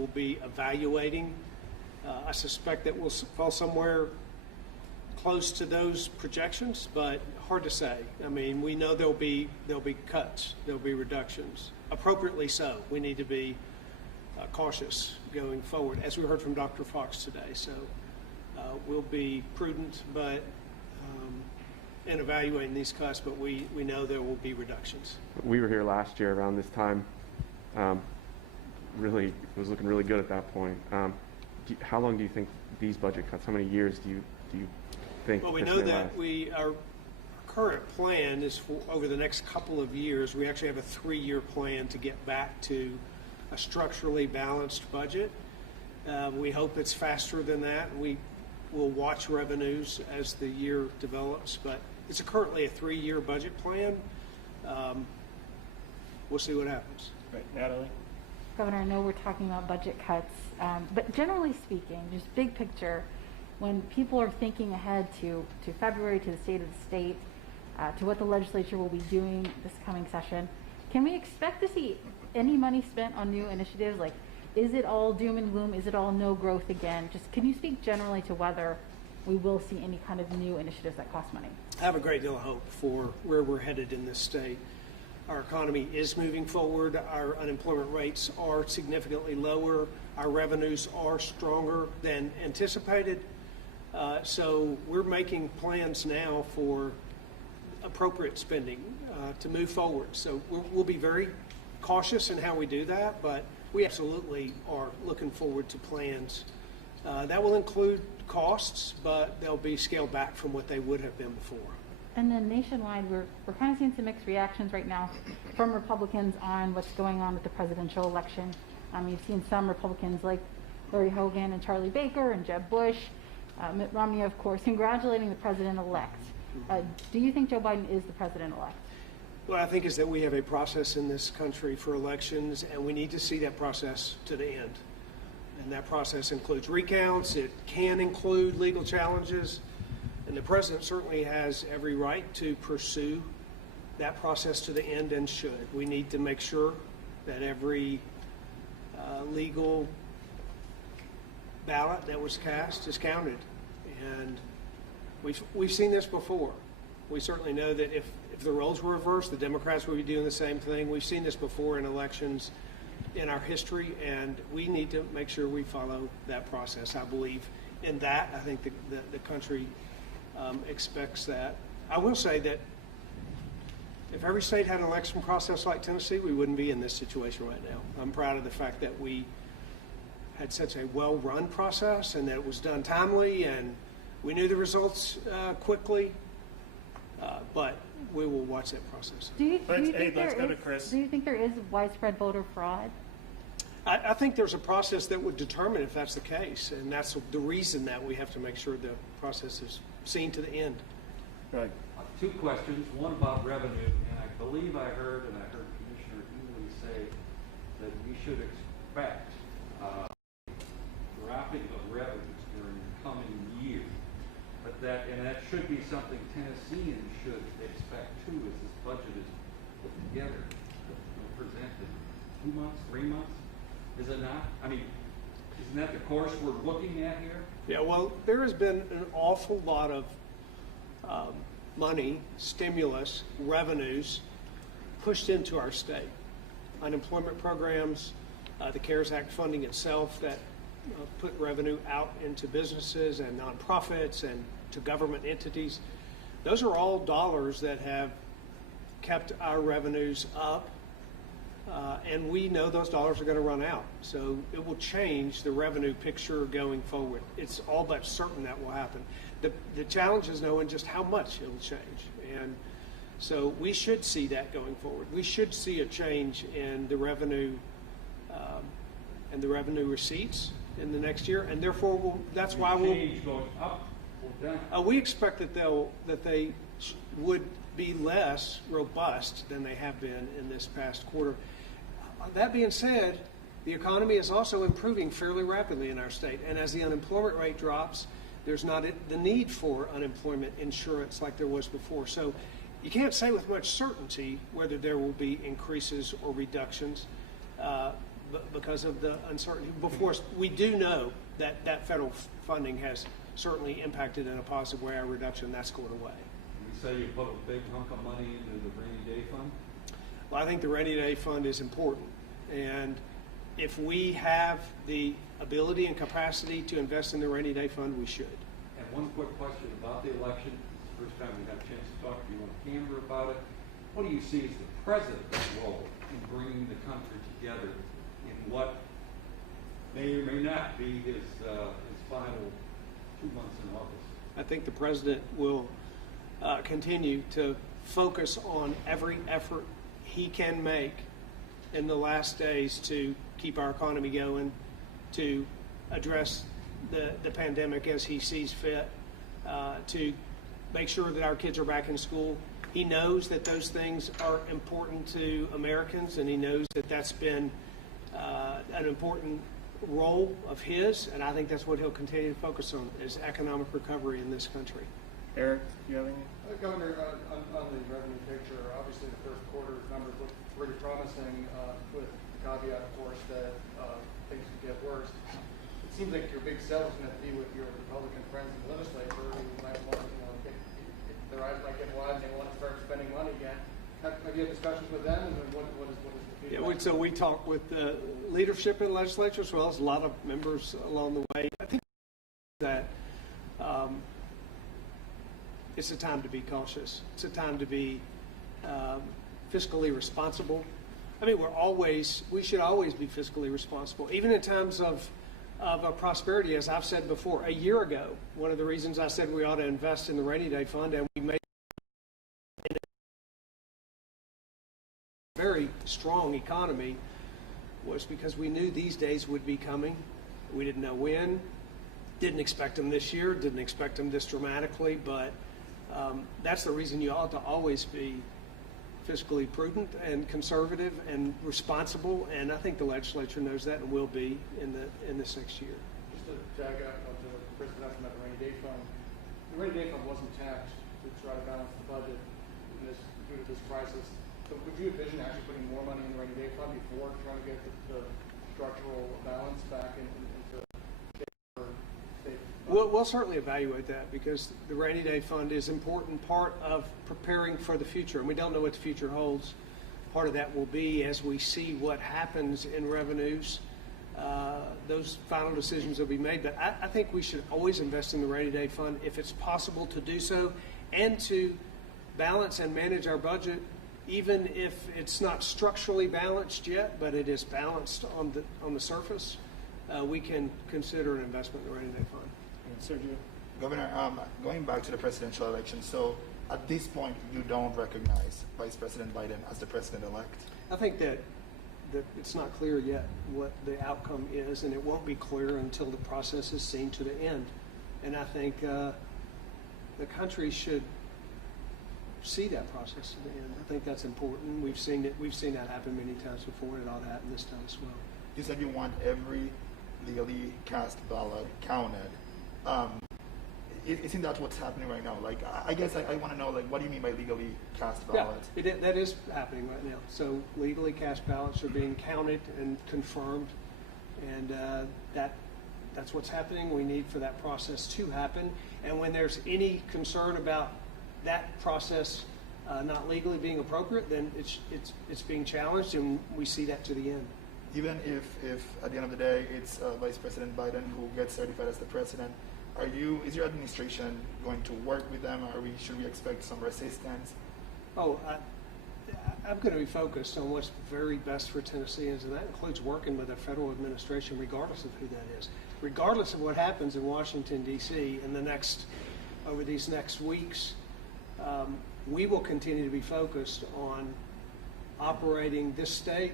will be evaluating. I suspect that we'll fall somewhere close to those projections, but hard to say. I mean, we know there'll be cuts, there'll be reductions, appropriately so. We need to be cautious going forward, as we heard from Dr. Fox today. So we'll be prudent, but in evaluating these cuts, but we know there will be reductions. We were here last year around this time. Really, it was looking really good at that point. How long do you think these budget cuts? How many years do you think? Well, we know that our current plan is for over the next couple of years. We actually have a 3-year plan to get back to a structurally balanced budget. We hope it's faster than that. We will watch revenues as the year develops, but it's currently a 3-year budget plan. We'll see what happens. Right, Natalie? Governor, I know we're talking about budget cuts, but generally speaking, just big picture, when people are thinking ahead to February, to the state of the state, to what the legislature will be doing this coming session, can we expect to see any money spent on new initiatives? Like, is it all doom and gloom? Is it all no growth again? Just can you speak generally to whether we will see any kind of new initiatives that cost money? I have a great deal of hope for where we're headed in this state. Our economy is moving forward. Our unemployment rates are significantly lower. Our revenues are stronger than anticipated. So we're making plans now for appropriate spending to move forward. So we'll be very cautious in how we do that, but we absolutely are looking forward to plans that will include costs, but they'll be scaled back from what they would have been before. And then nationwide, we're kind of seeing some mixed reactions right now from Republicans on what's going on with the presidential election. You've seen some Republicans like Larry Hogan and Charlie Baker and Jeb Bush, Mitt Romney, of course, congratulating the president-elect. Do you think Joe Biden is the president-elect? What I think is that we have a process in this country for elections, and we need to see that process to the end. And that process includes recounts. It can include legal challenges. And the president certainly has every right to pursue that process to the end and should. We need to make sure that every legal ballot that was cast is counted. And we've seen this before. We certainly know that if the roles were reversed, the Democrats would be doing the same thing. We've seen this before in elections in our history, and we need to make sure we follow that process. I believe in that. I think the country expects that. I will say that if every state had an election process like Tennessee, we wouldn't be in this situation right now. I'm proud of the fact that we had such a well-run process and that it was done timely and we knew the results quickly, but we will watch that process. Do you think there is widespread voter fraud? I think there's a process that would determine if that's the case, and that's the reason that we have to make sure the process is seen to the end. Right. 2 questions, one about revenue, and I believe I heard Commissioner Ely say that we should expect dropping of revenues during the coming year, but that should be something Tennesseans should expect too, as this budget is put together, presented. 2 months, 3 months? Is it not? I mean, isn't that the course we're looking at here? Yeah, well, there has been an awful lot of money, stimulus, revenues pushed into our state. Unemployment programs, the CARES Act funding itself that put revenue out into businesses and nonprofits and to government entities. Those are all dollars that have kept our revenues up. And we know those dollars are going to run out. So it will change the revenue picture going forward. It's all but certain that will happen. The challenge is knowing just how much it will change. And so we should see that going forward. We should see a change in the revenue and the revenue receipts in the next year. And therefore, that's why change going up or down? we expect that they would be less robust than they have been in this past quarter. That being said, the economy is also improving fairly rapidly in our state. And as the unemployment rate drops, there's not the need for unemployment insurance like there was before. So you can't say with much certainty whether there will be increases or reductions. because of the uncertainty before us. We do know that that federal funding has certainly impacted in a positive way our reduction. That's going away. You say you put a big hunk of money into the rainy day fund? Well, I think the rainy day fund is important. And if we have the ability and capacity to invest in the rainy day fund, we should. And one quick question about the election. It's the first time we've had a chance to talk to you on camera about it. What do you see as the president's role in bringing the country together in what may or may not be his final 2 months in office? I think the president will continue to focus on every effort he can make in the last days to keep our economy going, to address the pandemic as he sees fit, to make sure that our kids are back in school. He knows that those things are important to Americans, and he knows that that's been an important role of his, and I think that's what he'll continue to focus on, is economic recovery in this country. Eric, do you have any? Governor, on the revenue picture, obviously the first quarter numbers look pretty promising, with the caveat, of course, that things could get worse. It seems like your big sell is going to be with your Republican friends in the legislature who might want to, their eyes might get wide and they want to start spending money again. Have you had discussions with them, and what is the feedback? So we talk with the leadership in the legislature as well as a lot of members along the way. I think that it's a time to be cautious. It's a time to be fiscally responsible. I mean, we should always be fiscally responsible, even in times of prosperity. As I've said before, a year ago, one of the reasons I said we ought to invest in the rainy day fund, and we made a very strong economy, was because we knew these days would be coming. We didn't know when, didn't expect them this year, didn't expect them this dramatically, but that's the reason you ought to always be fiscally prudent and conservative and responsible, and I think the legislature knows that and will be in this next year. Just to tag out to Chris was asking about the rainy day fund. The rainy day fund wasn't taxed to try to balance the budget due to this crisis. So would you envision actually putting more money in the rainy day fund before trying to get the structural balance back into state? We'll certainly evaluate that, because the rainy day fund is an important part of preparing for the future, and we don't know what the future holds. Part of that will be as we see what happens in revenues. Those final decisions will be made, but I think we should always invest in the rainy day fund if it's possible to do so, and to balance and manage our budget, even if it's not structurally balanced yet, but it is balanced on the surface. We can consider an investment in the rainy day fund. Sergio? Governor, going back to the presidential election, so at this point you don't recognize Vice President Biden as the president-elect? I think that it's not clear yet what the outcome is, and it won't be clear until the process is seen to the end. And I think the country should see that process to the end. I think that's important. We've seen that happen many times before, and it ought to happen this time as well. You said you want every legally cast ballot counted. Isn't that what's happening right now? Like, I guess I want to know, like, what do you mean by legally cast ballots? Yeah, that is happening right now. So legally cast ballots are being counted and confirmed, and that's what's happening. We need for that process to happen. And when there's any concern about that process not legally being appropriate, then it's being challenged, and we see that to the end. Even if at the end of the day it's Vice President Biden who gets certified as the president, is your administration going to work with them, or should we expect some resistance? I'm going to be focused on what's very best for Tennesseans, and that includes working with the federal administration, regardless of who that is. Regardless of what happens in Washington, D.C. over these next weeks, we will continue to be focused on operating this state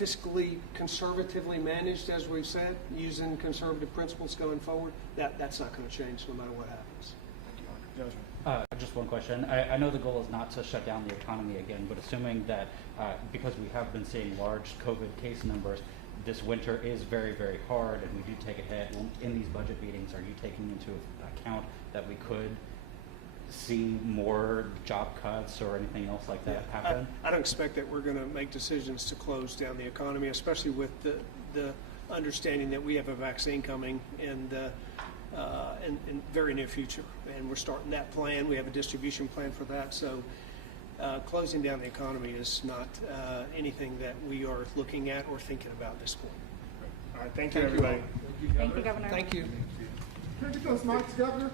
fiscally conservatively managed, as we've said, using conservative principles going forward. That's not going to change no matter what happens. Just one question. I know the goal is not to shut down the economy again, but assuming that because we have been seeing large COVID case numbers, this winter is very, very hard, and we do take a hit. In these budget meetings, are you taking into account that we could see more job cuts or anything else like that happen? I don't expect that we're going to make decisions to close down the economy, especially with the understanding that we have a vaccine coming in very near future. And we're starting that plan. We have a distribution plan for that. So closing down the economy is not anything that we are looking at or thinking about at this point. All right, thank you, everybody. Thank you, Governor. Thank you. Can I get those mics, Governor?